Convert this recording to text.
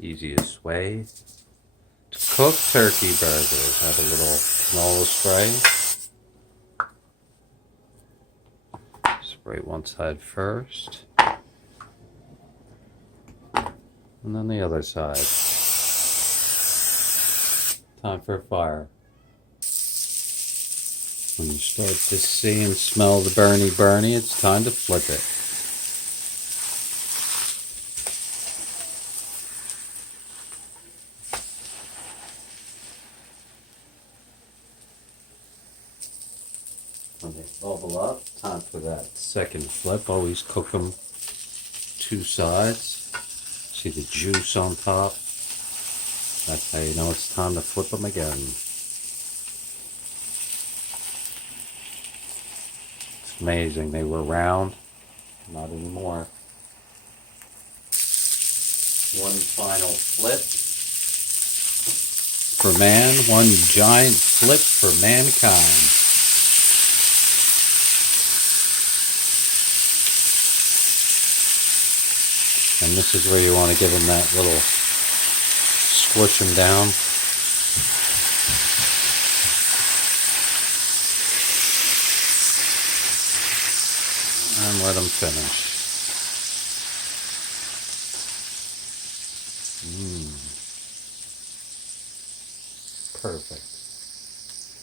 Easiest way to cook turkey burgers. Add a little canola spray. Spray one side first. And then the other side. Time for a fire. When you start to see and smell the burny, it's time to flip it. When they bubble up, time for that second flip. Always cook them two sides. See the juice on top? That's how you know it's time to flip them again. It's amazing. They were round. Not anymore. One final flip for man. One giant flip for mankind. And this is where you want to give them that little squish them down. And let them finish. Perfect.